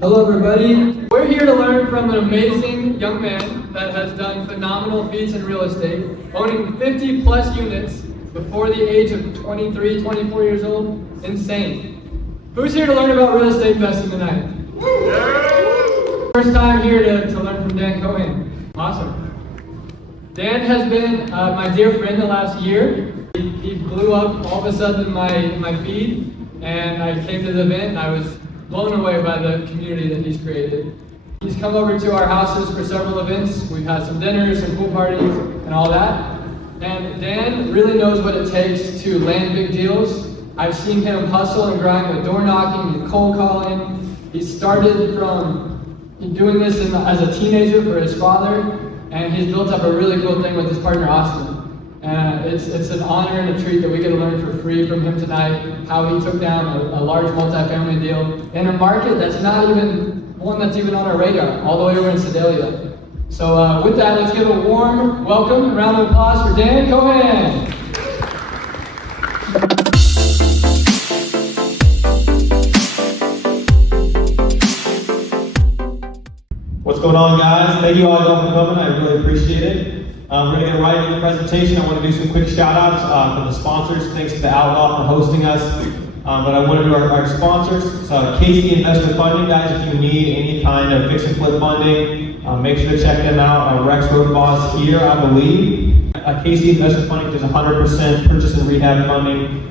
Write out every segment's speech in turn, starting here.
Hello everybody. We're here to learn from an amazing young man that has done phenomenal feats in real estate, owning 50 plus units before the age of 23, 24 years old. Insane. Who's here to learn about real estate investing tonight? First time here to learn from Dan Kohan. Awesome. Dan has been my dear friend the last year. He blew up all of a sudden in my feed, and I came to the event and I was blown away by the community that he's created. He's come over to our houses for several events. We've had some dinners, some pool parties, and all that. And Dan really knows what it takes to land big deals. I've seen him hustle and grind with door knocking and cold calling. He started from doing this as a teenager for his father, and he's built up a really cool thing with his partner Austin. It's an honor and a treat that we get to learn for free from him tonight, how he took down a large multifamily deal in a market that's not even one that's even on our radar, all the way over in Sedalia. So with that, let's give a warm welcome and round of applause for Dan Kohan. What's going on, guys? Thank you all for coming. I really appreciate it. We're going to get right into the presentation. I want to do some quick shout outs for the sponsors. Thanks to the Outlaw for hosting us. But I want to do our sponsors. So Casey Investment Funding, guys, if you need any kind of fix and flip funding, make sure to check them out. Rex Rodenboss here, I believe. Casey Investment Funding does 100% purchase and rehab funding.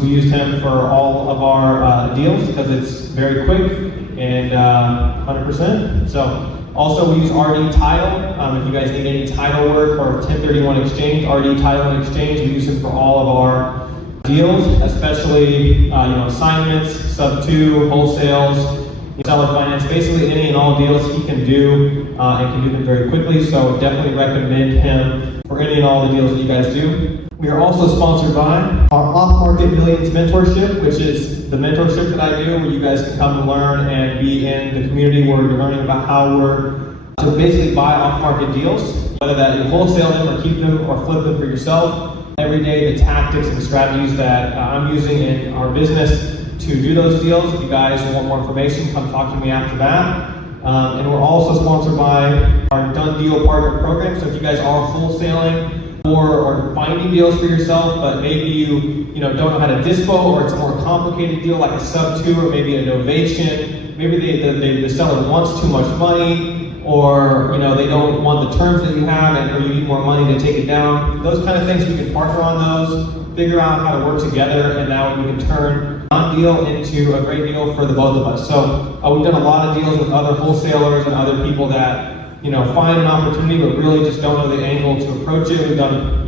We used him for all of our deals because it's very quick and 100%. So also we use RD Title. If you guys need any title work or 1031 exchange, RD Title and Exchange, we use them for all of our deals, especially assignments, sub 2, wholesales, seller finance, basically any and all deals he can do and can do them very quickly. So definitely recommend him for any and all the deals that you guys do. We are also sponsored by our Off-Market Millions Mentorship, which is the mentorship that I do where you guys can come and learn and be in the community where you're learning about how we're to basically buy off-market deals, whether that you wholesale them or keep them or flip them for yourself. Every day the tactics and the strategies that I'm using in our business to do those deals. If you guys want more information, come talk to me after that. And we're also sponsored by our Done Deal Partner Program. So if you guys are wholesaling or finding deals for yourself, but maybe you don't know how to dispo, or it's a more complicated deal like a sub 2 or maybe a novation, maybe the seller wants too much money, or they don't want the terms that you have, or you need more money to take it down. Those kind of things, we can partner on those, figure out how to work together, and now we can turn non-deal into a great deal for the both of us. So we've done a lot of deals with other wholesalers and other people that find an opportunity but really just don't know the angle to approach it. We've done,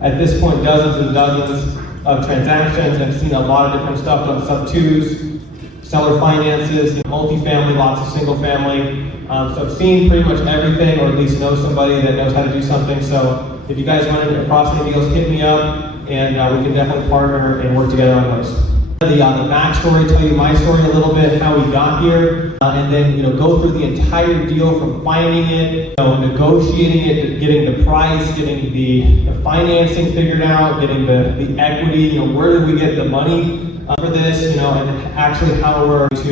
at this point, dozens and dozens of transactions and seen a lot of different stuff on sub 2s, seller finances, multifamily, lots of single family. So I've seen pretty much everything, or at least know somebody that knows how to do something. So if you guys run into across any deals, hit me up, and we can definitely partner and work together on those. The backstory, tell you my story a little bit, how we got here, and then go through the entire deal from finding it, negotiating it, getting the price, getting the financing figured out, getting the equity, where did we get the money for this, and actually how we're going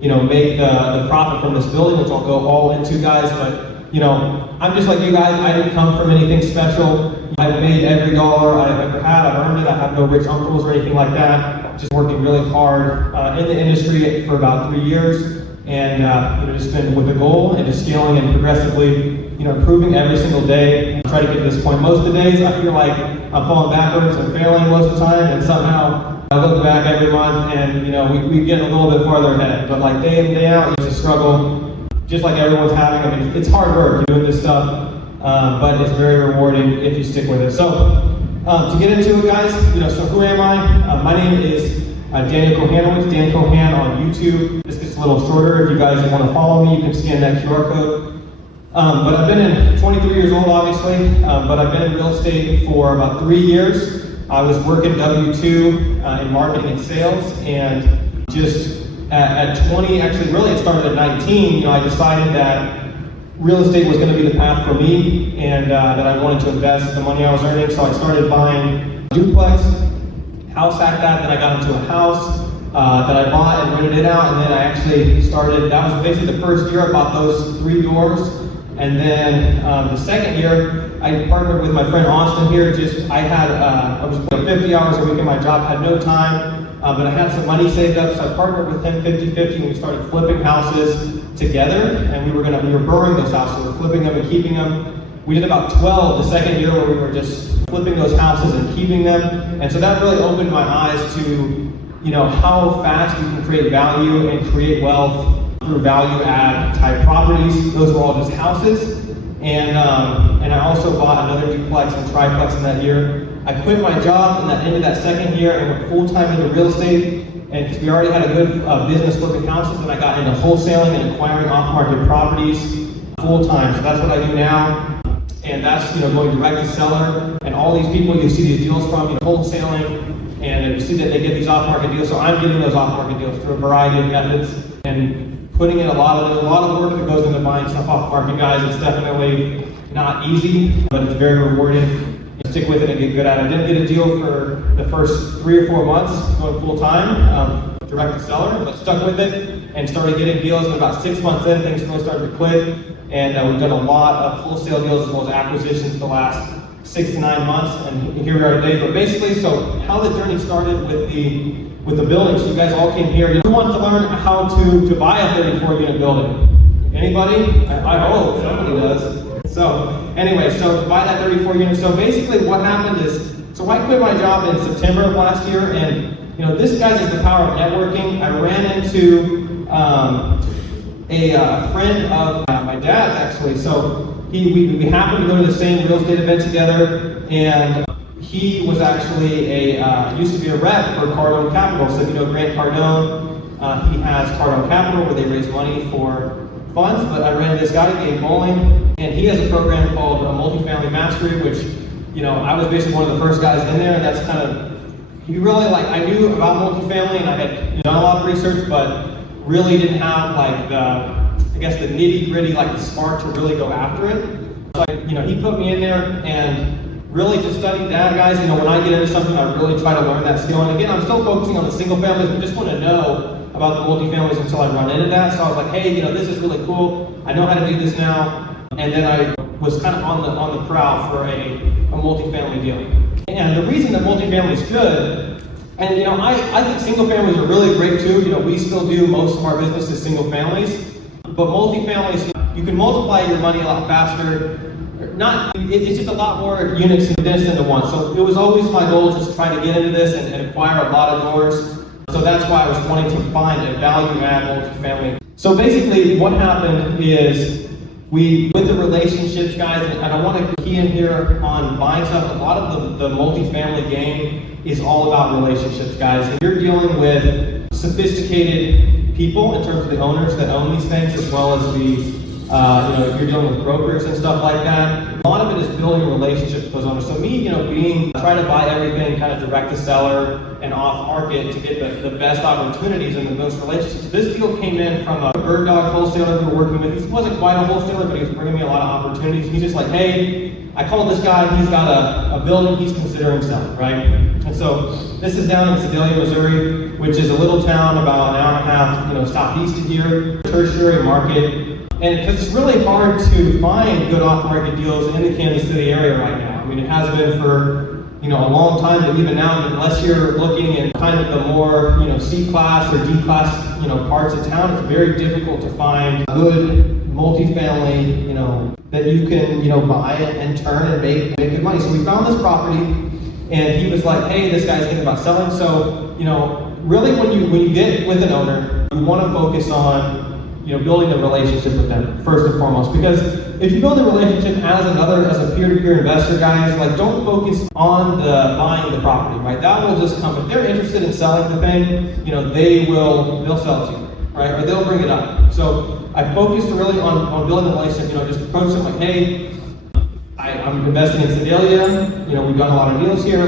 to make the profit from this building, which I'll go all into, guys. But I'm just like you guys. I didn't come from anything special. I've made every dollar I've ever had. I've earned it. I have no rich uncles or anything like that. Just working really hard in the industry for about 3 years, and just been with a goal and just scaling and progressively, improving every single day. I try to get to this point. Most of the days, I feel like I'm falling backwards and failing most of the time, and somehow I look back every month and we get a little bit farther ahead. But like day in, day out, it's a struggle, just like everyone's having. I mean, it's hard work doing this stuff, but it's very rewarding if you stick with it. So to get into it, guys, so who am I? My name is Daniel Kohan, Dan Kohan on YouTube. This gets a little shorter. If you guys want to follow me, you can scan that QR code. But I've been 23 years old, obviously, but I've been in real estate for about 3 years. I was working W-2 in marketing and sales, and just at 20, actually really it started at 19, I decided that real estate was going to be the path for me, and that I wanted to invest the money I was earning. So I started buying a duplex, house at that, then I got into a house, that I bought and rented it out, and then I actually started, that was basically the first year I bought those 3 doors. And then the second year, I partnered with my friend Austin here. I was 50 hours a week in my job, had no time, but I had some money saved up, so I partnered with him 50-50, and we started flipping houses together, and we were burning those houses, we were flipping them and keeping them. We did about 12 the second year where we were just flipping those houses and keeping them, and so that really opened my eyes to how fast you can create value and create wealth through value add type properties. Those were all just houses. And I also bought another duplex and triplex in that year. I quit my job in the end of that second year and went full-time into real estate. And because we already had a good business flipping houses, and I got into wholesaling and acquiring off-market properties full-time. So that's what I do now. And that's going direct to seller. And all these people you see these deals from, wholesaling, and you see that they get these off-market deals. So I'm getting those off-market deals through a variety of methods and putting in a lot of work that goes into buying stuff off-market, guys. It's definitely not easy, but it's very rewarding. Stick with it and get good at it. I didn't get a deal for the first 3 or 4 months going full-time, direct to seller, but stuck with it and started getting deals. And about 6 months in, things really started to click. And we've done a lot of wholesale deals as well as acquisitions the last 6 to 9 months, and here we are today. But basically, so how the journey started with the building. So you guys all came here. Who wants to learn how to buy a 34-unit building? Anybody? I hope somebody does. So anyway, so to buy that 34 units. So basically, what happened is, so I quit my job in September of last year, and this, guys, is the power of networking. I ran into a friend of my dad's, actually. So we happened to go to the same real estate event together, and he was actually used to be a rep for Cardone Capital. So if you know Grant Cardone, he has Cardone Capital where they raise money for funds. But I ran into this guy named Bowling, and he has a program called Multifamily Mastery, which I was basically one of the first guys in there, and that's kind of, he really, I knew about multifamily, and I had done a lot of research, but really didn't have the nitty gritty, the spark to really go after it. So he put me in there and really just studied that, guys. When I get into something, I really try to learn that skill. And again, I'm still focusing on the single families, but just want to know about the multifamilies until I run into that. So I was like, hey, this is really cool. I know how to do this now. And then I was kind of on the prowl for a multifamily deal. And the reason that multifamily is good, and I think single families are really great too. We still do most of our business as single families, but multifamilies, you can multiply your money a lot faster. It's just a lot more units condensed into one. So it was always my goal just to try to get into this and acquire a lot of doors. So that's why I was wanting to find a value add multifamily. So basically what happened is with the relationships, guys, and I want to key in here on buying stuff. A lot of the multifamily game is all about relationships, guys. And you're dealing with sophisticated people in terms of the owners that own these things, as well as if you're dealing with brokers and stuff like that. A lot of it is building relationships with those owners. So me, trying to buy everything kind of direct to seller and off market to get the best opportunities and the most relationships. This deal came in from a bird dog wholesaler we were working with. He wasn't quite a wholesaler, but he was bringing me a lot of opportunities. He's just like, hey, I called this guy, he's got a building he's considering selling, right? And so this is down in Sedalia, Missouri, which is a little town about an hour and a half, southeast of here, tertiary market. And because it's really hard to find good off-market deals in the Kansas City area right now. I mean, it has been for a long time, but even now, unless you're looking in kind of the more C-class or D-class parts of town, it's very difficult to find good multifamily that you can buy and turn and make good money. So we found this property, and he was like, hey, this guy's thinking about selling. So really when you get with an owner, you want to focus on building a relationship with them first and foremost. Because if you build a relationship as a peer-to-peer investor, guys, don't focus on buying the property, right? That will just come. If they're interested in selling the thing, they'll sell it to you, right? Or they'll bring it up. So I focused really on building a relationship. Just approach them like, hey, I'm investing in Sedalia. We've done a lot of deals here.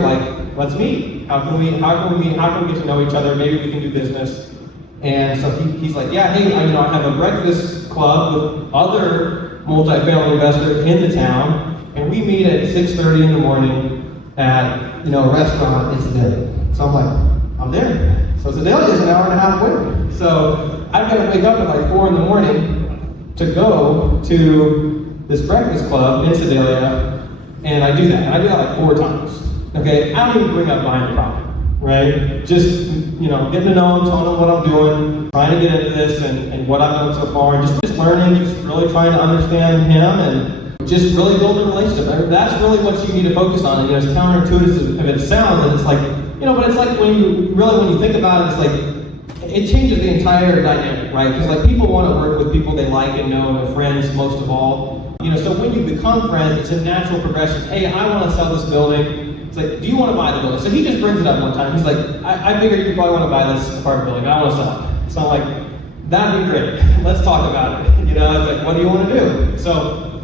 Let's meet. How can we meet? How can we get to know each other? Maybe we can do business. And so he's like, yeah, hey, I have a breakfast club with other multifamily investors in the town, and we meet at 6:30 in the morning at a restaurant in Sedalia. So I'm like, I'm there. So Sedalia is an hour and a half away. So I've got to wake up at like 4 in the morning to go to this breakfast club in Sedalia, and I do that. And I do that like 4 times. Okay, I don't even bring up buying the property, right? Just, getting to know him, telling him what I'm doing, trying to get into this and what I've done so far, and just learning, just really trying to understand him and just really building a relationship. I mean, that's really what you need to focus on. And, as counterintuitive as it sounds, and it's like, but it's like when you think about it, it's like, it changes the entire dynamic, right? Because like people want to work with people they like and know, and their friends most of all. So when you become friends, it's a natural progression. Hey, I want to sell this building. It's like, do you want to buy the building? So he just brings it up one time. He's like, I figured you probably want to buy this apartment building. I want to sell it. So I'm like, that'd be great. Let's talk about it. It's like, what do you want to do? So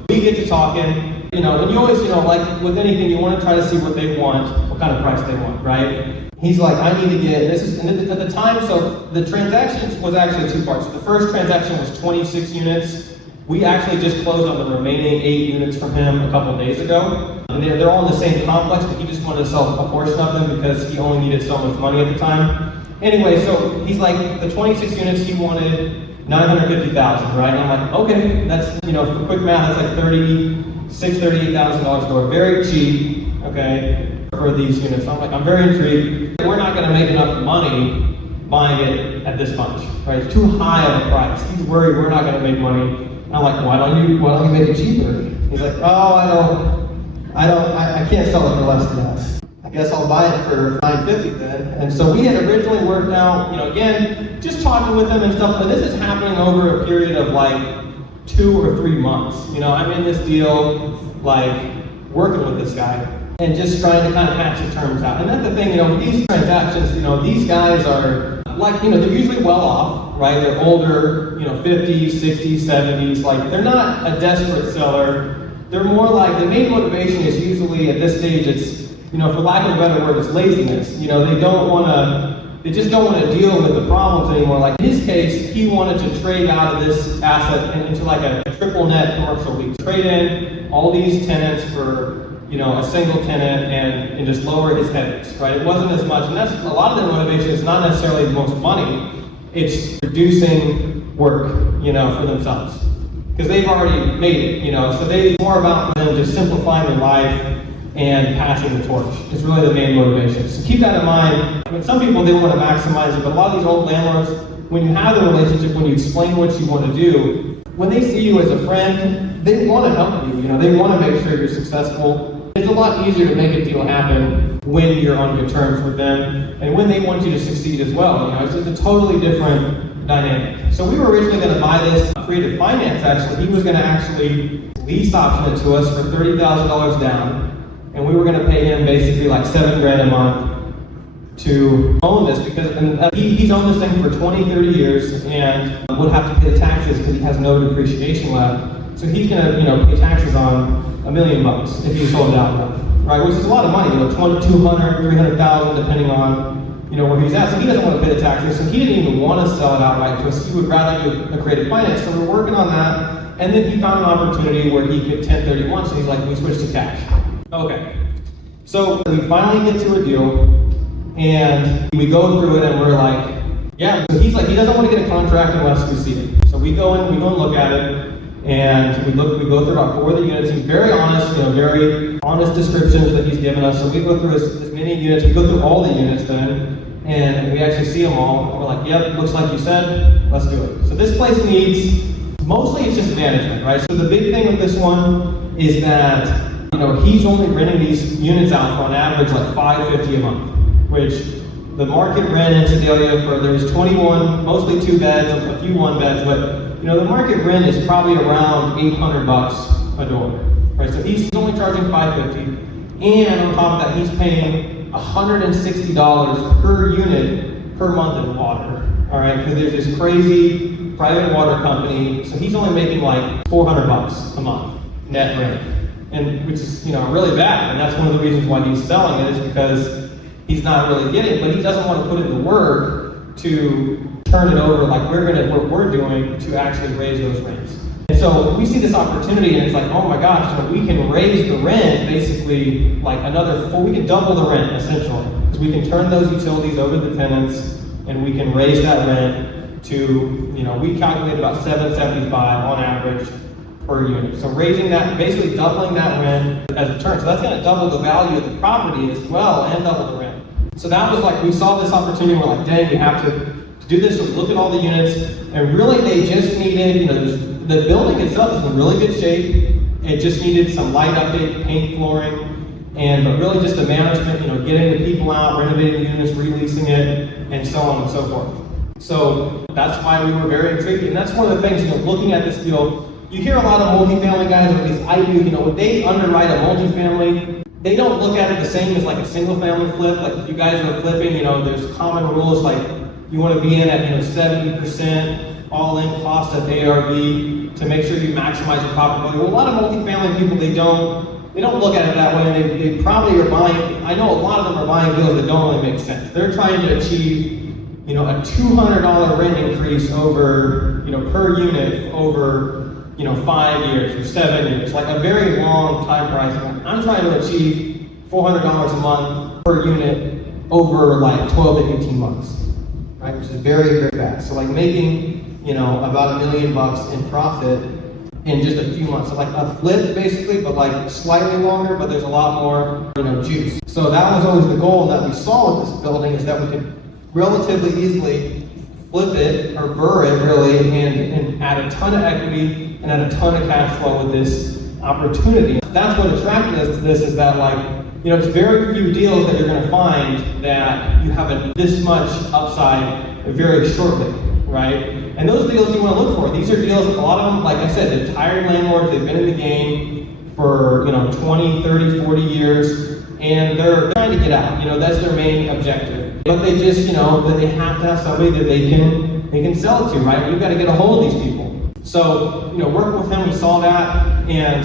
we get to talking, and you always, like with anything, you want to try to see what they want, what kind of price they want, right? He's like, I need to get, and at the time, so the transaction was actually 2 parts. So the first transaction was 26 units. We actually just closed on the remaining 8 units from him a couple of days ago. And they're all in the same complex, but he just wanted to sell a portion of them because he only needed so much money at the time. Anyway, so he's like, the 26 units he wanted $950,000, right? And I'm like, okay, that's, for quick math, that's like $38,000 door, very cheap, okay, for these units. So I'm like, I'm very intrigued. We're not gonna make enough money buying it at this much, right? It's too high of a price. He's worried we're not gonna make money. And I'm like, why don't you make it cheaper? He's like, oh, I can't sell it for less than that. I guess I'll buy it for $950 then. And so we had originally worked out, again, just talking with him and stuff, but this is happening over a period of like 2 or 3 months. I'm in this deal, like working with this guy and just trying to kind of hash the terms out. And that's the thing, with these transactions, these guys are like, they're usually well off, right? They're older, 50s, 60s, 70s, like they're not a desperate seller. They're more like, the main motivation is usually at this stage, it's, for lack of a better word, it's laziness. They just don't want to deal with the problems anymore. Like in his case, he wanted to trade out of this asset into like a triple net commercial lease. Trade in all these tenants for, a single tenant and just lower his headaches, right? It wasn't as much, and that's a lot of their motivation is not necessarily the most money, it's reducing work, for themselves. Because they've already made it, so it's more about for them just simplifying their life and passing the torch. It's really the main motivation. So keep that in mind. Some people, they want to maximize it, but a lot of these old landlords, when you have the relationship, when you explain what you want to do, when they see you as a friend, they want to help you, they want to make sure you're successful. It's a lot easier to make a deal happen when you're on good terms with them and when they want you to succeed as well. It's a totally different dynamic. So we were originally going to buy this creative finance, actually. He was going to actually lease option it to us for $30,000 down, and we were going to pay him basically like $7,000 a month to own this, because he's owned this thing for 20, 30 years and would have to pay taxes because he has no depreciation left. So he's going to, pay taxes on $1 million if he sold it outright, right? Which is a lot of money, $200,000, $300,000, depending on where he's at. So he doesn't want to pay the taxes, so he didn't even want to sell it outright to us. He would rather do a creative finance. So we're working on that, and then he found an opportunity where he could 1031, so he's like, we switched to cash. Okay. So we finally get to a deal, and we go through it, and we're like, yeah. So he's like, he doesn't want to get a contract unless we see it. So we go in, we go and look at it, and we go through about 4 of the units. He's very honest, very honest descriptions that he's given us. So we go through as many units, we go through all the units then, and we actually see them all, and we're like, yep, looks like you said, let's do it. So this place needs, mostly it's just management, right? So the big thing with this one is that, he's only renting these units out for on average like $550 a month, which the market rent in Sedalia there's 21, mostly 2 beds, a few 1 beds, but the market rent is probably around $800 a door, right? So he's only charging $550, and on top of that, he's paying $160 per unit per month in water, all right? Because there's this crazy private water company, so he's only making like $400 a month net rent, and which is really bad. And that's one of the reasons why he's selling it, is because he's not really getting it, but he doesn't want to put in the work to turn it over like what we're doing to actually raise those rents. And so we see this opportunity, and it's like, oh my gosh, we can raise the rent basically like we can double the rent essentially, because we can turn those utilities over to the tenants, and we can raise that rent to, we calculate about $775 on average per unit. So raising that, basically doubling that rent as a turn. So that's gonna double the value of the property as well and double the rent. So that was like, we saw this opportunity, we're like, dang, we have to do this. So we looked at all the units, and really they just needed, the building itself is in really good shape. It just needed some light update, paint, flooring, but really just the management, getting the people out, renovating the units, releasing it, and so on and so forth. So that's why we were very intrigued, and that's one of the things, looking at this deal, you hear a lot of multifamily guys, or at least I do, when they underwrite a multifamily, they don't look at it the same as like a single family flip. Like if you guys are flipping, there's common rules like you want to be in at 70% all in cost of ARV to make sure you maximize your profitability. Well, a lot of multifamily people, they don't look at it that way, and they probably are buying, I know a lot of them are buying deals that don't really make sense. They're trying to achieve a $200 rent increase over, per unit over 5 years or 7 years, like a very long time horizon. I'm trying to achieve $400 a month per unit over like 12 to 18 months, right? Which is very, very fast. So like making, about $1 million in profit in just a few months. So like a flip basically, but like slightly longer, but there's a lot more, juice. So that was always the goal that we saw with this building, is that we could relatively easily flip it or burr it really and add a ton of equity and add a ton of cash flow with this opportunity. That's what attracted us to this, is that it's very few deals that you're gonna find that you have this much upside very shortly, right? And those deals you wanna look for. These are deals, a lot of them, like I said, they're tired landlords, they've been in the game for 20, 30, 40 years, and they're trying to get out. That's their main objective. But they just, that they have to have somebody that they can sell it to, right? We've got to get a hold of these people. So, working with him, we saw that, and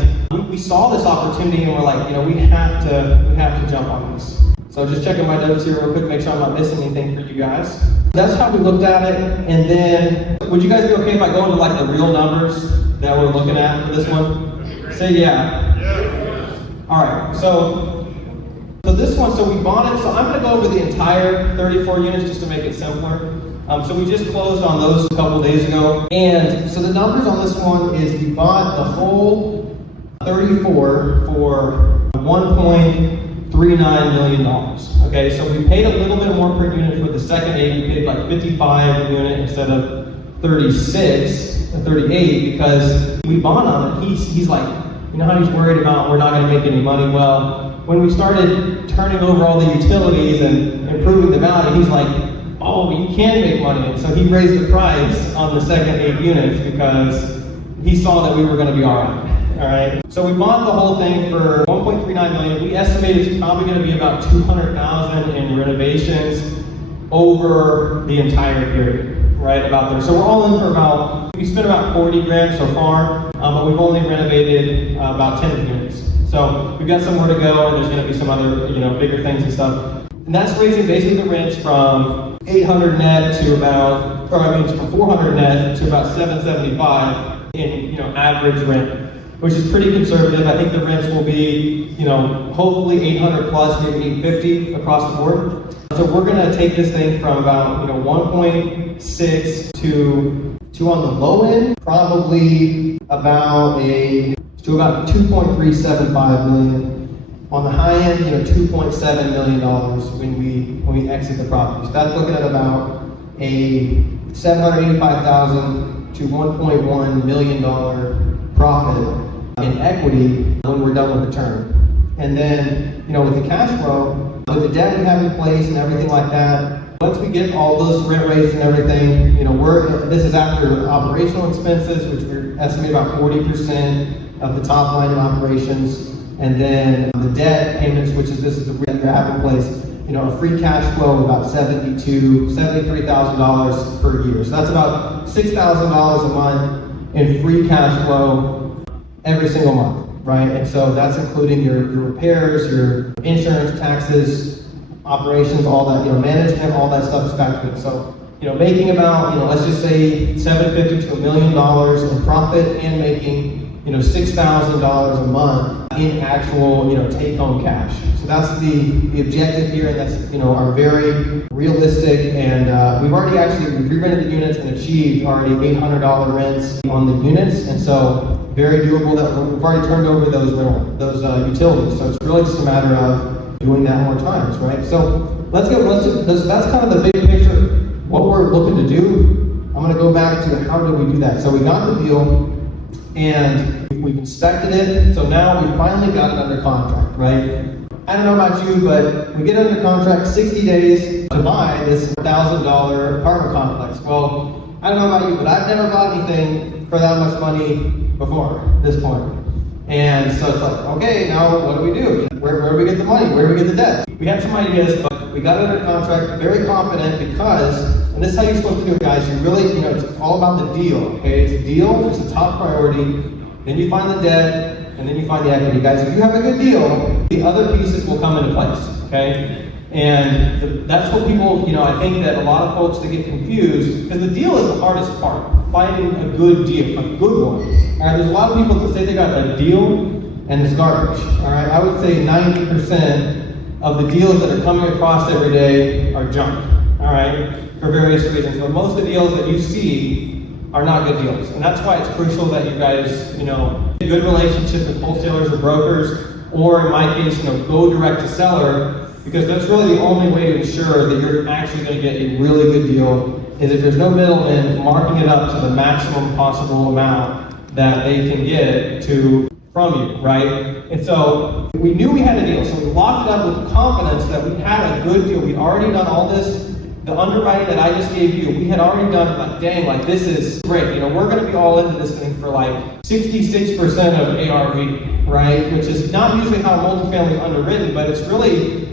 we saw this opportunity, and we're like, we have to jump on this. So just checking my notes here real quick, make sure I'm not missing anything for you guys. That's how we looked at it, and then, would you guys be okay if I go into like the real numbers that we're looking at for this one? Say yeah. Yeah. All right, so this one, so we bought it, so I'm gonna go over the entire 34 units just to make it simpler. So we just closed on those a couple days ago. And so the numbers on this one is we bought the whole 34 for $1.39 million. Okay, so we paid a little bit more per unit for the second 8. We paid like 55 a unit instead of 36 or 38 because we bought on it. He's like, how he's worried about we're not gonna make any money. Well, when we started turning over all the utilities and improving the value, he's like, oh, you can make money. And so he raised the price on the second 8 units because he saw that we were gonna be all right? So we bought the whole thing for $1.39 million. We estimated it's probably gonna be about $200,000 in renovations over the entire period, right, about there. So we're all in for we spent about 40 grand so far, but we've only renovated about 10 units. So we've got somewhere to go, and there's going to be some other, bigger things and stuff. And that's raising basically the rents from 800 net to from 400 net to about 775 in, average rent, which is pretty conservative. I think the rents will be, hopefully 800 plus, maybe 850 across the board. So we're going to take this thing from about, 1.6 to on the low end, probably about 2.375 million. On the high end, $2.7 million when we exit the property. So that's looking at about a $785,000 to $1.1 million profit in equity when we're done with the term. And then, with the cash flow, with the debt we have in place and everything like that, once we get all those rent rates and everything, this is after operational expenses, which we're estimating about 40% of the top line in operations, and then the debt payments, this is the rent we have in place, a free cash flow of about $73,000 per year. So that's about $6,000 a month in free cash flow every single month, right? And so that's including your repairs, your insurance, taxes, operations, all that, management, all that stuff is factored in. So, making about, let's just say $750,000 to $1 million in profit and making, $6,000 a month in actual, take-home cash. So that's the objective here, and that's, are very realistic, and we've re-rented the units and achieved already $800 rents on the units, and so very doable. That we've already turned over those utilities, so it's really just a matter of doing that more times, right? So that's kind of the big picture, what we're looking to do. I'm going to go back to how do we do that. So we got the deal, and we've inspected it, so now we finally got it under contract, right? I don't know about you, but we get under contract 60 days to buy this $1,000 apartment complex. Well, I don't know about you, but I've never bought anything for that much money before this point. And so it's like, okay, now what do we do? Where do we get the money? Where do we get the debt? We had some ideas, but we got it under contract, very confident, because, and this is how you're supposed to do it, guys, you really, it's all about the deal, okay? It's a deal, it's a top priority, then you find the debt, and then you find the equity. Guys, if you have a good deal, the other pieces will come into place, okay? And that's what people, I think that a lot of folks, they get confused, because the deal is the hardest part, finding a good deal, a good one. All right, there's a lot of people that say they got a deal, and it's garbage, all right? I would say 90% of the deals that are coming across every day are junk, all right, for various reasons. But most of the deals that you see are not good deals. And that's why it's crucial that you guys, good relationships with wholesalers or brokers, or in my case, go direct to seller, because that's really the only way to ensure that you're actually going to get a really good deal, is if there's no middleman marking it up to the maximum possible amount that they can get from you, right? And so we knew we had a deal, so we locked it up with confidence that we had a good deal. We'd already done all this, the underwriting that I just gave you, we had already done, like, dang, like, this is great. We're going to be all into this thing for like 66% of ARV, right? Which is not usually how multifamily is underwritten, but it's really,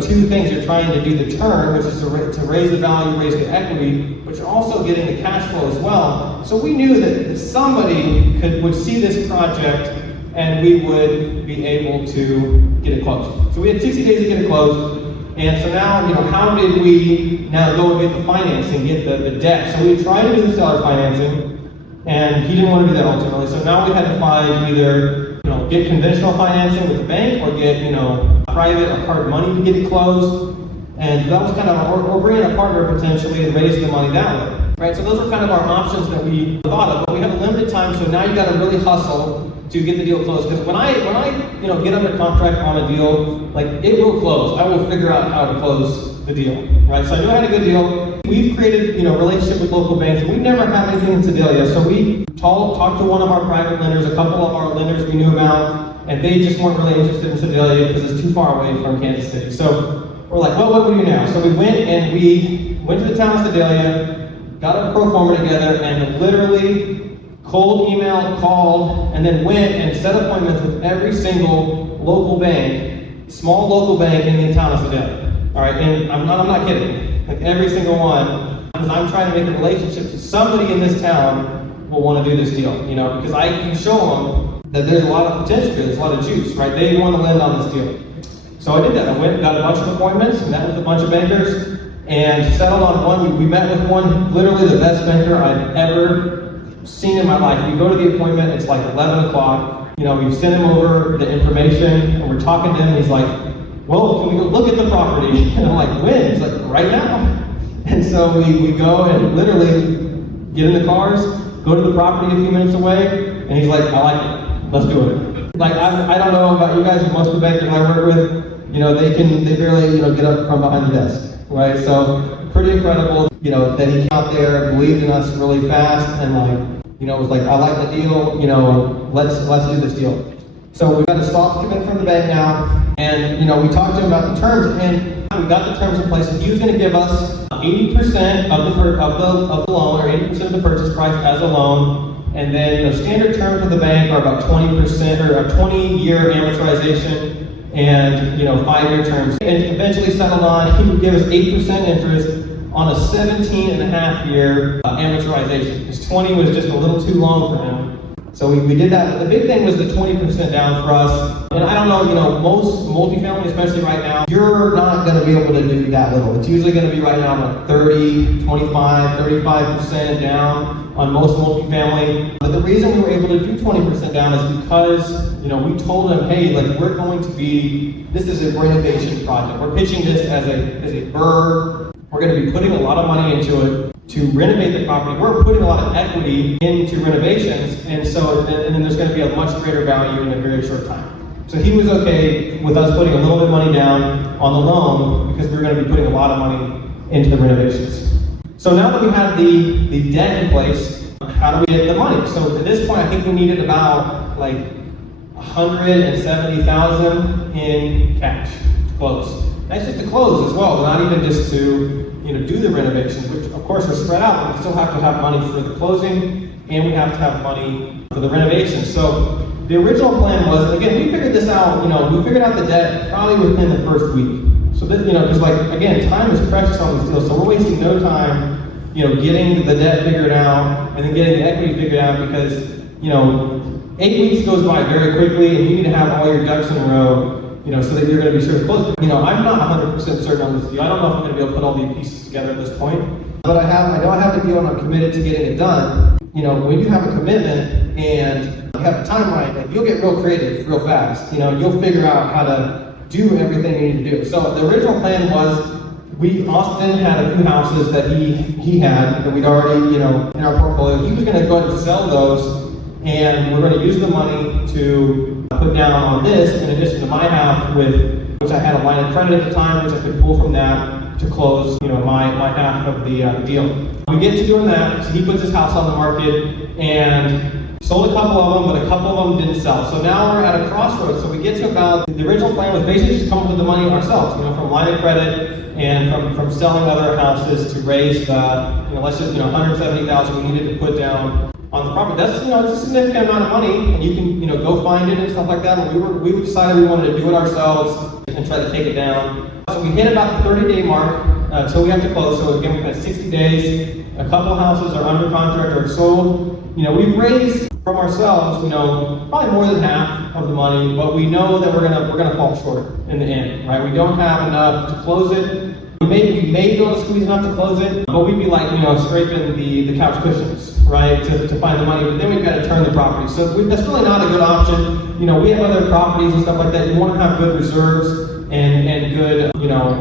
two things. You're trying to do the turn, which is to raise the value, raise the equity, but you're also getting the cash flow as well. So we knew that somebody would see this project and we would be able to get it closed. So we had 60 days to get it closed. And so now, how did we now go and get the financing, get the debt? So we tried to do the seller financing, and he didn't want to do that ultimately. So now we had to find either, get conventional financing with the bank, or get, private or hard money to get it closed. And that was kind of, or bring in a partner potentially and raise the money that way. Right, so those are kind of our options that we thought of, but we have a limited time, so now you got to really hustle to get the deal closed. Because when I get under contract on a deal, like, it will close. I will figure out how to close the deal, right? So I knew I had a good deal. We've created, relationship with local banks. We've never had anything in Sedalia, so we talked to one of our private lenders, a couple of our lenders we knew about, and they just weren't really interested in Sedalia because it's too far away from Kansas City. So we're like, well, what do we do now? So we went to the town of Sedalia, got a pro forma together, and literally cold email, called, and then went and set appointments with every single local bank, small local bank in the town of Sedalia. All right, and I'm not kidding. Like, every single one, because I'm trying to make a relationship so somebody in this town will want to do this deal, because I can show them that there's a lot of potential here, there's a lot of juice, right? They want to lend on this deal. So I did that. I went and got a bunch of appointments, met with a bunch of bankers, and settled on one. We met with one, literally the best banker I've ever seen in my life. We go to the appointment, it's like 11 o'clock. We've sent him over the information, and we're talking to him, and he's like, well, can we go look at the property? And I'm like, when? He's like, right now. And so we go and literally get in the cars, go to the property a few minutes away, and he's like, I like it, let's do it. Like, I don't know about you guys, but most of the bankers I work with, they barely, get up from behind the desk, right? So pretty incredible, that he came out there, believed in us really fast, and was like, I like the deal, let's do this deal. So we got a soft commitment from the bank now, and we talked to him about the terms, and we got the terms in place, and he was going to give us 80% of the loan, or 80% of the purchase price as a loan. And then standard terms of the bank are about 20%, or a 20-year amortization, and 5-year terms. And eventually settled on, he would give us 8% interest on a 17.5-year amortization, because 20 was just a little too long for him. So we did that, but the big thing was the 20% down for us. And I don't know, most multifamily, especially right now, you're not gonna be able to do that little. It's usually gonna be right now like 30, 25, 35% down on most multifamily. But the reason we were able to do 20% down is because, we told them, hey, like this is a renovation project. We're pitching this as a BRRRR. We're gonna be putting a lot of money into it to renovate the property. We're putting a lot of equity into renovations, and then there's gonna be a much greater value in a very short time. So he was okay with us putting a little bit of money down on the loan because we were gonna be putting a lot of money into the renovations. So now that we have the debt in place, how do we get the money? So at this point, I think we needed about like $170,000 in cash to close. That's just to close as well, not even just to do the renovations, which of course are spread out, but we still have to have money for the closing, and we have to have money for the renovations. So the original plan was, again, we figured this out, we figured out the debt probably within the first week. So that, because again, time is precious on these deals, so we're wasting no time, getting the debt figured out, and then getting the equity figured out, because, 8 weeks goes by very quickly, and you need to have all your ducks in a row, so that you're going to be sure to close. I'm not 100% certain on this deal. I don't know if I'm going to be able to put all these pieces together at this point. But I know I have the deal and I'm committed to getting it done. When you have a commitment and you have the timeline, like, you'll get real creative real fast. You'll figure out how to do everything you need to do. So the original plan was, Austin had a few houses that he had that we'd already, in our portfolio. He was going to go ahead and sell those, and we're going to use the money to put down on this, in addition to my half, which I had a line of credit at the time, which I could pull from that to close, my half of the deal. We get to doing that, so he puts his house on the market and sold a couple of them, but a couple of them didn't sell. So now we're at a crossroads. So we get to about, the original plan was basically just come up with the money ourselves, from line of credit and from selling other houses to raise the, $170,000 we needed to put down on the property. That's, it's a significant amount of money, and you can, go find it and stuff like that. But we decided we wanted to do it ourselves and try to take it down. So we hit about the 30-day mark until we have to close. So again, we've had 60 days. A couple houses are under contract or sold. We've raised from ourselves, probably more than half of the money, but we know that we're gonna fall short in the end, right? We don't have enough to close it. We may be able to squeeze enough to close it, but we'd be like, scraping the couch cushions, right, to find the money. But then we've got to turn the property. So that's really not a good option. We have other properties and stuff like that. You want to have good reserves and good,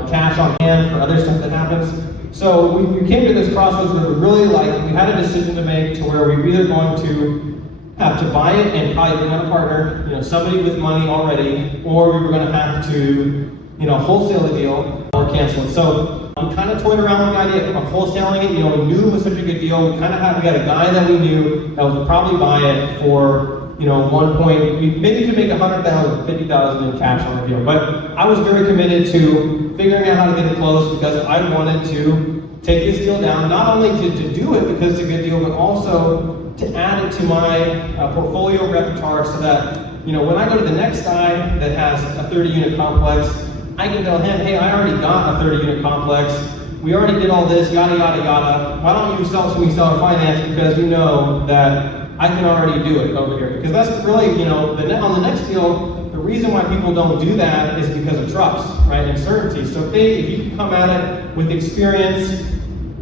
cash on hand for other stuff that happens. So we came to this crossroads where we had a decision to make, to where we were either going to have to buy it and probably bring on a partner, somebody with money already, or we were going to have to, wholesale the deal or cancel it. So we kind of toyed around with the idea of wholesaling it. We knew it was such a good deal. We got a guy that we knew that would probably buy it for, one point, maybe could make $100,000, $50,000 in cash on the deal. But I was very committed to figuring out how to get it closed, because I wanted to take this deal down, not only to do it because it's a good deal, but also to add it to my portfolio repertoire, so that, when I go to the next guy that has a 30-unit complex, I can tell him, hey, I already got a 30-unit complex. We already did all this, yada, yada, yada. Why don't you sell to me, seller finance, because you know that I can already do it over here. Because that's really, on the next deal, the reason why people don't do that is because of trust, right, and certainty. So if you can come at it with experience,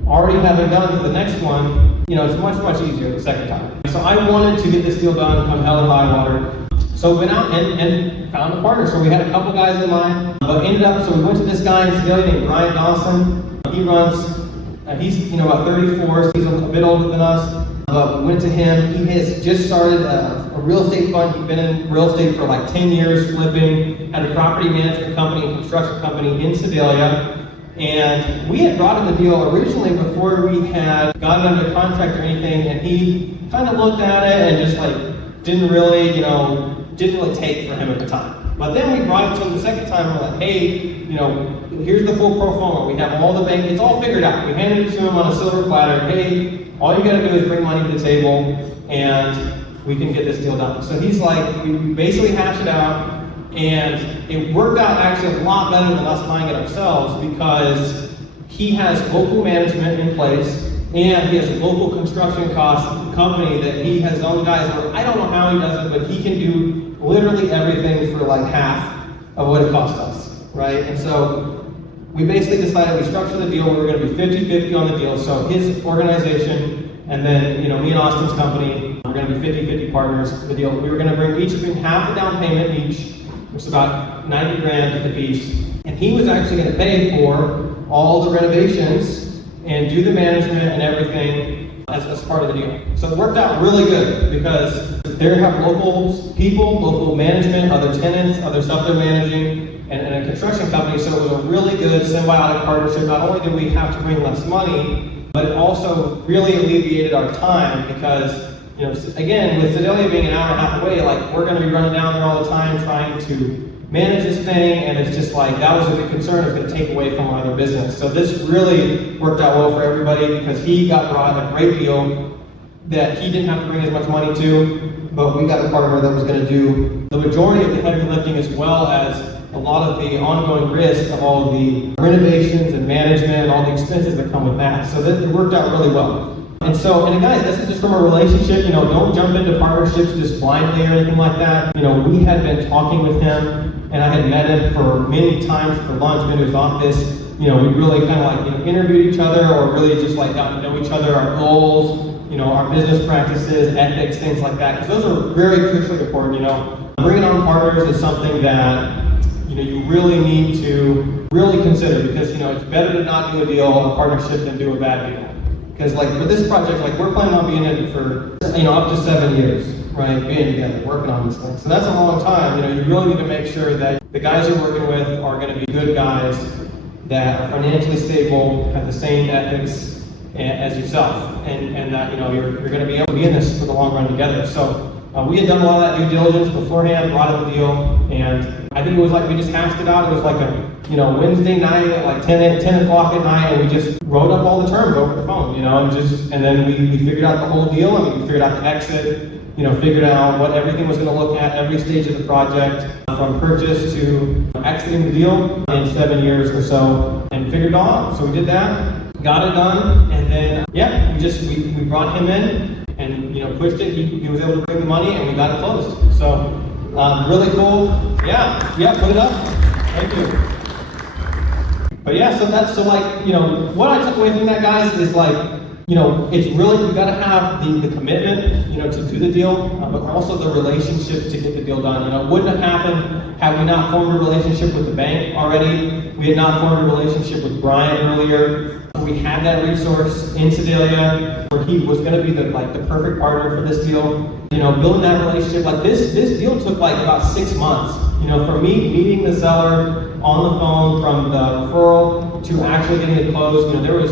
already having done it for the next one, it's much, much easier the second time. So I wanted to get this deal done come hell or high water. So we went out and found a partner. So we had a couple guys in mind, but so we went to this guy in Sedalia named Brian Dawson. He runs, he's about 34, so he's a bit older than us. But we went to him. He has just started a real estate fund. He's been in real estate for like 10 years, flipping, had a property management company and construction company in Sedalia. And we had brought him the deal originally before we had gotten under contract or anything, and he kind of looked at it and just didn't really take for him at the time. But then we brought it to him the second time, and we're like, hey, here's the full pro forma. We have all the bank, it's all figured out. We handed it to him on a silver platter. Hey, all you gotta do is bring money to the table, and we can get this deal done. So he's like, we basically hashed it out, and it worked out actually a lot better than us buying it ourselves, because he has local management in place. and he has a local construction cost company that he has his own guys where I don't know how he does it, but he can do literally everything for like half of what it cost us, right? And so we basically decided we structured the deal, we were going to be 50-50 on the deal, so his organization and then, you know, me and Austin's company, we're going to be 50-50 partners in the deal. We were going to bring each of them half a down payment each, which is about 90 grand a piece, and he was actually going to pay for all the renovations and do the management and everything as part of the deal. So it worked out really good because they have local people, local management, other tenants, other stuff they're managing, and a construction company. So it was a really good symbiotic partnership. Not only did we have to bring less money, but it also really alleviated our time because, you know, again, with Sedalia being an hour and a half away, like we're going to be running down there all the time trying to manage this thing, and it's just like, that was a big concern, it was going to take away from our other business. So this really worked out well for everybody because he got brought a great deal that he didn't have to bring as much money to, but we got a partner that was going to do the majority of the heavy lifting as well as a lot of the ongoing risk of all of the renovations and management and all the expenses that come with that. So it worked out really well. And guys, this is just from a relationship, you know, don't jump into partnerships just blindly or anything like that. You know, we had been talking with him, and I had met him for many times for lunch, been to his office. You know, we really kind of like, you know, interviewed each other or really just like got to know each other, our goals, you know, our business practices, ethics, things like that. Because those are very crucially important, you know. Bringing on partners is something that, you know, you really need to really consider because, you know, it's better to not do a deal, a partnership, than do a bad deal. Because like for this project, like we're planning on being in it for, you know, up to 7 years, right? Being together, working on this thing. So that's a long time. You know, you really need to make sure that the guys you're working with are going to be good guys that are financially stable, have the same ethics as yourself, and that, you know, you're going to be able to be in this for the long run together. So we had done a lot of that due diligence beforehand, brought in the deal, and I think it was like we just hashed it out. It was like a, you know, Wednesday night at like 10 o'clock at night, and we just wrote up all the terms over the phone, you know, and then we figured out the whole deal, and we figured out the exit, you know, figured out what everything was going to look at every stage of the project, from purchase to exiting the deal in 7 years or so, and figured it all out. So we did that, got it done, and then, yeah, we brought him in, and, you know, pushed it. He was able to bring the money, and we got it closed. So, really cool. Yeah, put it up. Thank you. But yeah, so like, you know, what I took away from that, guys, is like, you know, it's really, you gotta have the commitment, you know, to do the deal, but also the relationships to get the deal done. You know, it wouldn't have happened had we not formed a relationship with the bank already. We had not formed a relationship with Brian earlier. We had that resource in Sedalia where he was gonna be the perfect partner for this deal. You know, building that relationship, like this deal took like about 6 months. You know, for me, meeting the seller on the phone from the referral to actually getting it closed, you know,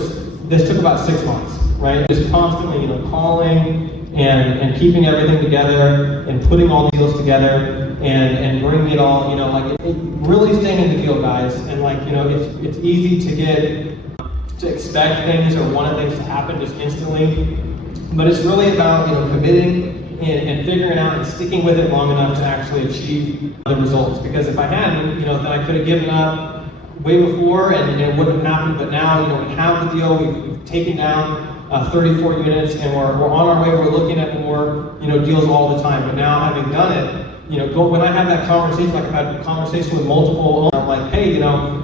this took about 6 months, right? Just constantly, you know, calling and keeping everything together and putting all the deals together and bringing it all, you know, like really staying in the field, guys. And like, you know, it's easy to expect things or want things to happen just instantly, but it's really about, you know, committing and figuring it out and sticking with it long enough to actually achieve the results. Because if I hadn't, you know, then I could have given up way before and it wouldn't have happened. But now, you know, we have the deal, we've taken down 34 units, and we're on our way. We're looking at more, you know, deals all the time. But now, having done it, you know, when I have that conversation, like I've had a conversation with multiple owners, I'm like, hey, you know,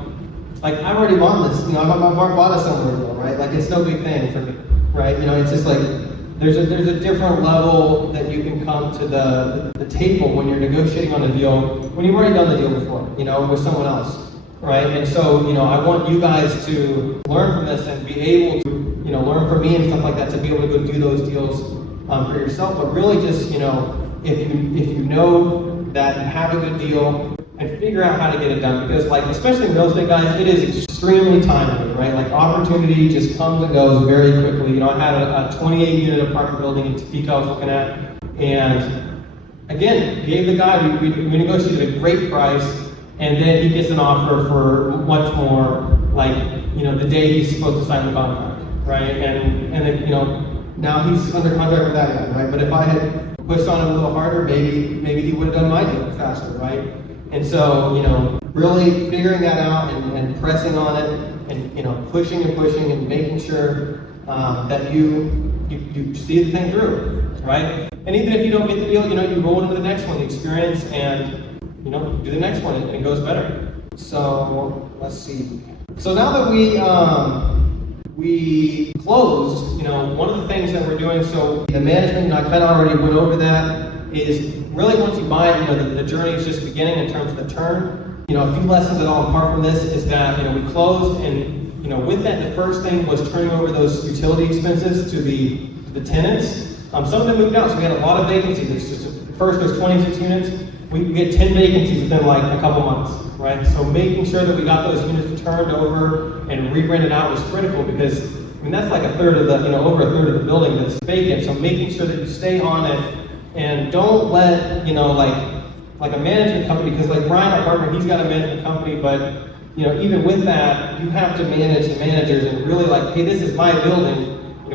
like I've already bought this, you know, I've bought it somewhere deal, right? Like it's no big thing for me, right? You know, it's just like there's a different level that you can come to the table when you're negotiating on a deal, when you've already done the deal before, you know, with someone else, right? And so, you know, I want you guys to learn from this and be able to, you know, learn from me and stuff like that, to be able to go do those deals for yourself. But really just, you know, if you know that you have a good deal, and figure out how to get it done, because like, especially in real estate, guys, it is extremely timely, right? Like opportunity just comes and goes very quickly. You know, I had a 28 unit apartment building in Topeka I was looking at, and again, gave the guy, we negotiated a great price, and then he gets an offer for much more, like, you know, the day he's supposed to sign the contract, right? And then, you know, now he's under contract with that guy, right? But if I had pushed on him a little harder, maybe he would have done my deal faster, right? And so, you know, really figuring that out and pressing on it and, you know, pushing and making sure that you see the thing through, right? And even if you don't get the deal, you roll into the next one, the experience, and do the next one, and it goes better. So let's see. So now that we closed, one of the things that we're doing, so the management, I kind of already went over that, is really once you buy it, the journey is just beginning in terms of the turn. A few lessons at all apart from this is that, we closed, and with that, the first thing was turning over those utility expenses to the tenants. Some of them moved out, so we had a lot of vacancies. First, there's 26 units. We get 10 vacancies within like a couple months, right? So making sure that we got those units turned over and re-rented out was critical because, that's like a third of the, over a third of the building that's vacant. So making sure that you stay on it and don't let, like a management company, because like Brian, our partner, he's got a management company, but even with that, you have to manage the managers and really like, hey, this is my building.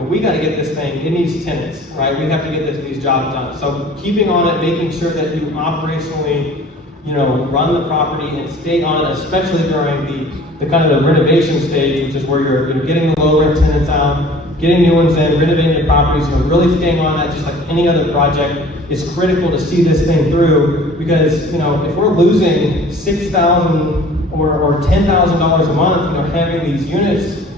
We got to get this thing in these tenants, right? We have to get these jobs done. So keeping on it, making sure that you operationally, run the property and stay on it, especially during the kind of the renovation stage, which is where you're getting the low rent tenants out, getting new ones in, renovating the properties, really staying on that, just like any other project. It's critical to see this thing through because, if we're losing $6,000 or $10,000 a month, having these units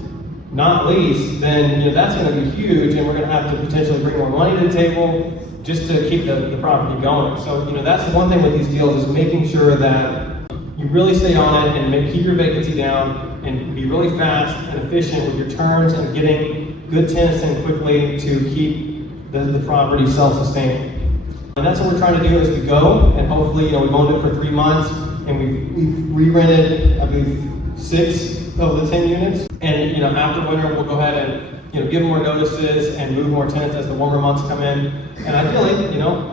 not leased, then that's going to be huge, and we're going to have to potentially bring more money to the table just to keep the property going. So that's the one thing with these deals is making sure that you really stay on it and keep your vacancy down and be really fast and efficient with your turns and getting good tenants in quickly to keep the property self-sustaining. And that's what we're trying to do as we go, and hopefully we've owned it for 3 months and we've re-rented, I believe, 6 of the 10 units, and after winter we'll go ahead and give more notices and move more tenants as the warmer months come in, and ideally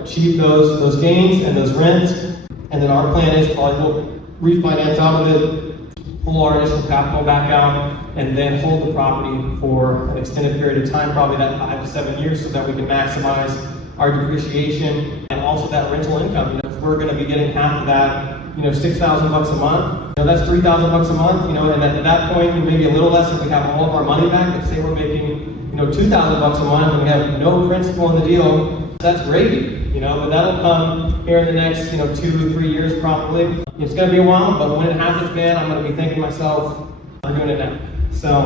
achieve those gains and those rents. And then our plan is probably we'll refinance out of it, pull our initial capital back out, and then hold the property for an extended period of time, probably that 5 to 7 years, so that we can maximize our depreciation and also that rental income. If we're going to be getting half of that, $6,000 a month, that's $3,000 a month, and at that point, maybe a little less if we have all of our money back. Let's say we're making, $2,000 a month and we have no principal in the deal, that's gravy, but that'll come here in the next, 2 to 3 years probably. It's going to be a while, but when it happens, man, I'm going to be thinking to myself, I'm doing it now. So,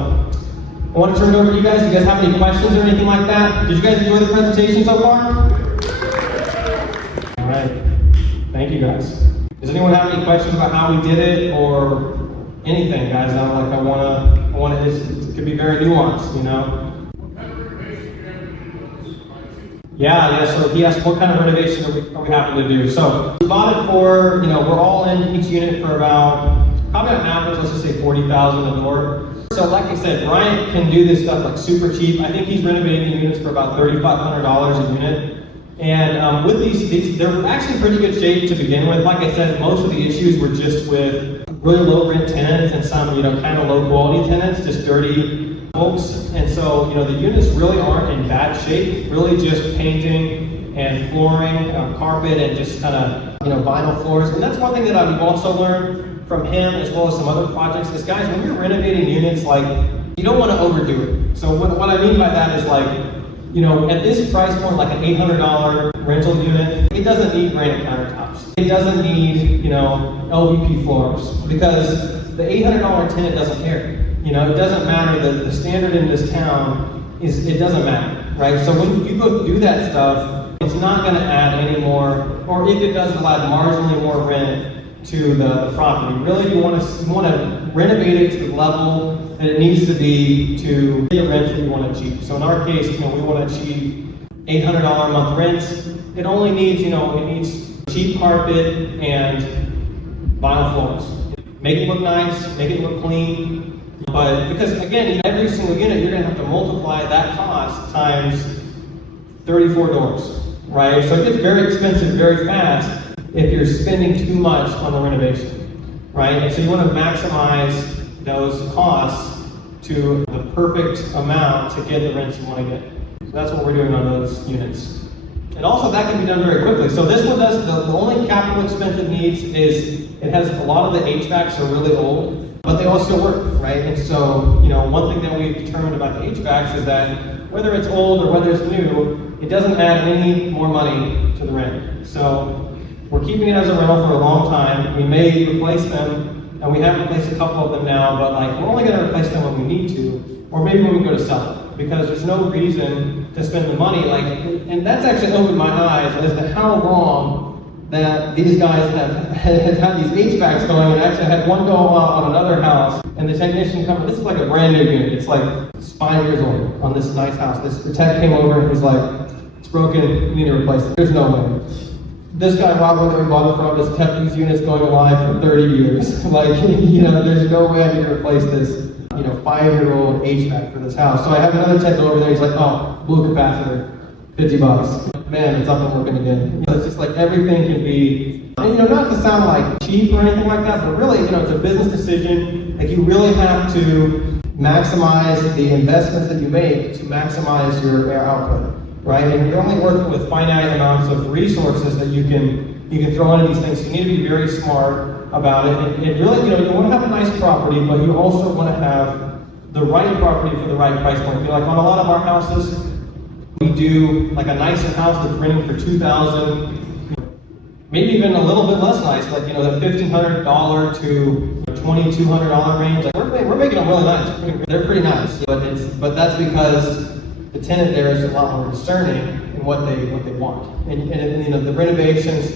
I want to turn it over to you guys. Do you guys have any questions or anything like that? Did you guys enjoy the presentation so far? All right. Thank you, guys. Does anyone have any questions about how we did it or anything, guys? I want to. It could be very nuanced, What kind of renovation do you have? Yeah. So he asked, what kind of renovation are we having to do? So we bought it for, we're all in each unit for about probably on average, let's just say $40,000 a door. So like I said, Brian can do this stuff like super cheap. I think he's renovating the units for about $3,500 a unit. And with these, they're actually in pretty good shape to begin with. Like I said, most of the issues were just with really low rent tenants and some, kind of low quality tenants, just dirty folks. And so, the units really aren't in bad shape. Really just painting and flooring, carpet, and just kind of, vinyl floors. And that's one thing that I've also learned from him as well as some other projects is, guys, when you're renovating units, you don't want to overdo it. So what I mean by that is at this price point, like an $800 rental unit, it doesn't need granite countertops. It doesn't need, LVP floors, because the $800 tenant doesn't care. It doesn't matter. The standard in this town is, it doesn't matter, right? So when you go do that stuff, it's not going to add any more, or if it does, it'll add marginally more rent to the property. Really, you want to renovate it to the level that it needs to be to get the rent that you want to achieve. So in our case, we want to achieve $800 a month rents. It only needs, it needs cheap carpet and vinyl floors. Make it look nice, make it look clean. But because again, every single unit, you're going to have to multiply that cost times 34 doors, right? So it gets very expensive very fast if you're spending too much on the renovation, right? And so you want to maximize those costs to the perfect amount to get the rents you want to get. So that's what we're doing on those units. And also that can be done very quickly. So this one does, the only capital expense it needs is, it has a lot of the HVACs are really old. but they all still work, right? And so, you know, one thing that we've determined about the HVACs is that whether it's old or whether it's new, it doesn't add any more money to the rent. So we're keeping it as a rental for a long time. We may replace them, and we have replaced a couple of them now, but like we're only going to replace them when we need to, or maybe when we go to sell it, because there's no reason to spend the money. Like, and that's actually opened my eyes as to how long that these guys have had these HVACs going, and actually had one go on another house, and the technician come, this is like a brand new unit, it's like, it's 5 years old on this nice house. The tech came over and he's like, it's broken, you need to replace it. There's no way. This guy, Robert, that we bought it from, has kept these units going alive for 30 years. Like, you know, there's no way I need to replace this, you know, 5-year-old HVAC for this house. So I have another tech over there, he's like, oh, blue capacitor, $50. Man, it's up and working again. So it's just like everything can be, and, you know, not to sound like cheap or anything like that, but really, you know, it's a business decision. Like, you really have to maximize the investments that you make to maximize your air output, right? And you're only working with finite amounts of resources that you can throw into these things. So you need to be very smart about it. And really, you know, you want to have a nice property, but you also want to have the right property for the right price point. You know, like on a lot of our houses, we do like a nicer house that's renting for $2,000, maybe even a little bit less nice, like, you know, the $1,500 to $2,200 range. Like we're making them really nice. They're pretty nice, but that's because the tenant there is a lot more discerning in what they want. And you know, the renovations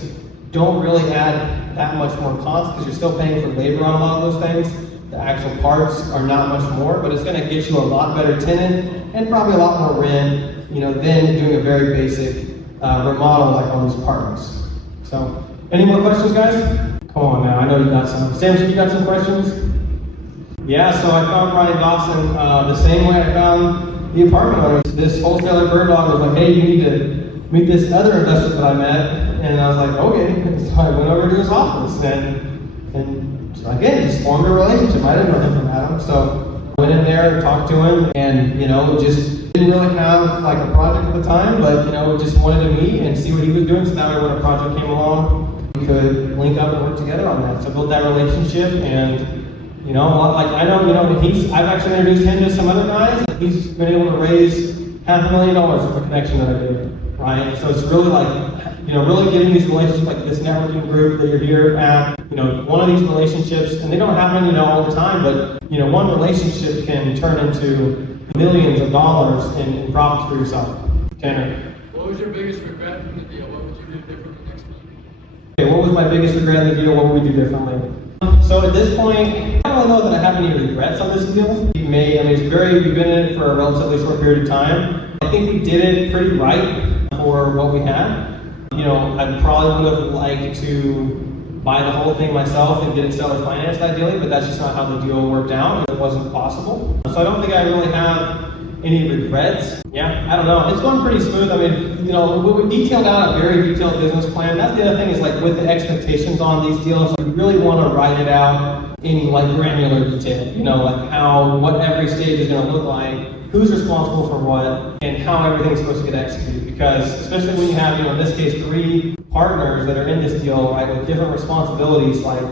don't really add that much more cost because you're still paying for labor on a lot of those things. The actual parts are not much more, but it's going to get you a lot better tenant and probably a lot more rent, you know, than doing a very basic remodel like on these apartments. So, any more questions, guys? Come on now, I know you got some. Samson, you got some questions? Yeah, so I found Ryan Dawson the same way I found the apartment owner. This wholesaler bird dog was like, hey, you need to meet this other investor that I met, and I was like, okay. So I went over to his office, and again, just formed a relationship. I didn't know him from Adam, so I went in there and talked to him, and you know, just didn't really have like a project at the time, but you know, just wanted to meet and see what he was doing. So that way, when a project came along, we could link up and work together on that. So build that relationship, and you know, like I know, you know, I've actually introduced him to some other guys. He's been able to raise $500,000 from a connection that I did, right? So it's really like, you know, really getting these relationships, like this networking group that you're here at, you know, one of these relationships, and they don't happen, you know, all the time, but, you know, one relationship can turn into millions of dollars in profits for yourself. Tanner. What was your biggest regret from the deal? What would you do differently next time? Okay, what was my biggest regret in the deal? What would we do differently? So at this point, I don't know that I have any regrets on this deal. We've been in it for a relatively short period of time. I think we did it pretty right for what we had. You know, I probably would have liked to buy the whole thing myself and get it seller financed ideally, but that's just not how the deal worked out. It wasn't possible. So I don't think I really have any regrets. Yeah, I don't know. It's going pretty smooth. I mean, you know, we detailed out a very detailed business plan. That's the other thing is like with the expectations on these deals, we really want to write it out in like granular detail. You know, like what every stage is going to look like, who's responsible for what, and how everything's supposed to get executed. Because especially when you have, you know, in this case, 3 partners that are in this deal, right, with different responsibilities, like,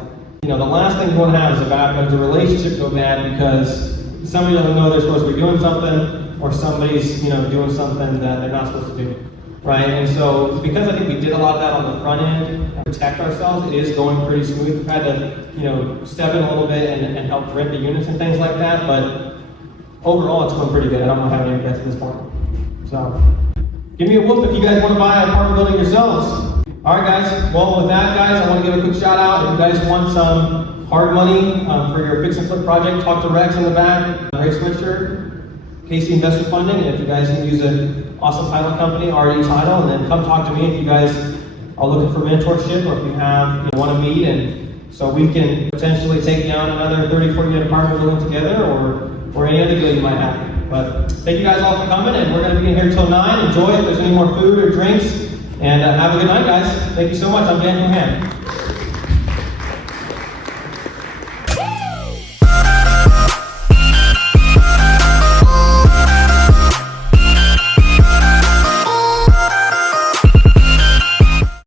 you know, the last thing you want to have is the relationship go bad because somebody doesn't know they're supposed to be doing something, or somebody's, you know, doing something that they're not supposed to do, right? And so, because I think we did a lot of that on the front end and protect ourselves, it is going pretty smooth. We've had to, you know, step in a little bit and help rent the units and things like that, but overall, it's going pretty good. I don't have any regrets at this point. So, give me a whoop if you guys want to buy an apartment building yourselves. All right, guys. Well, with that, guys, I want to give a quick shout out. If you guys want some hard money for your fix and flip project, talk to Rex in the back, Ray Switcher, Casey Investor Funding, and if you guys can use an awesome title company, RE Title, and then come talk to me if you guys are looking for mentorship or if you want to meet, and so we can potentially take down another 30, 40 unit apartment building together, or any other deal you might have. But thank you guys all for coming, and we're going to be in here till 9. Enjoy if there's any more food or drinks, and have a good night, guys. Thank you so much. I'm Dan Kohan.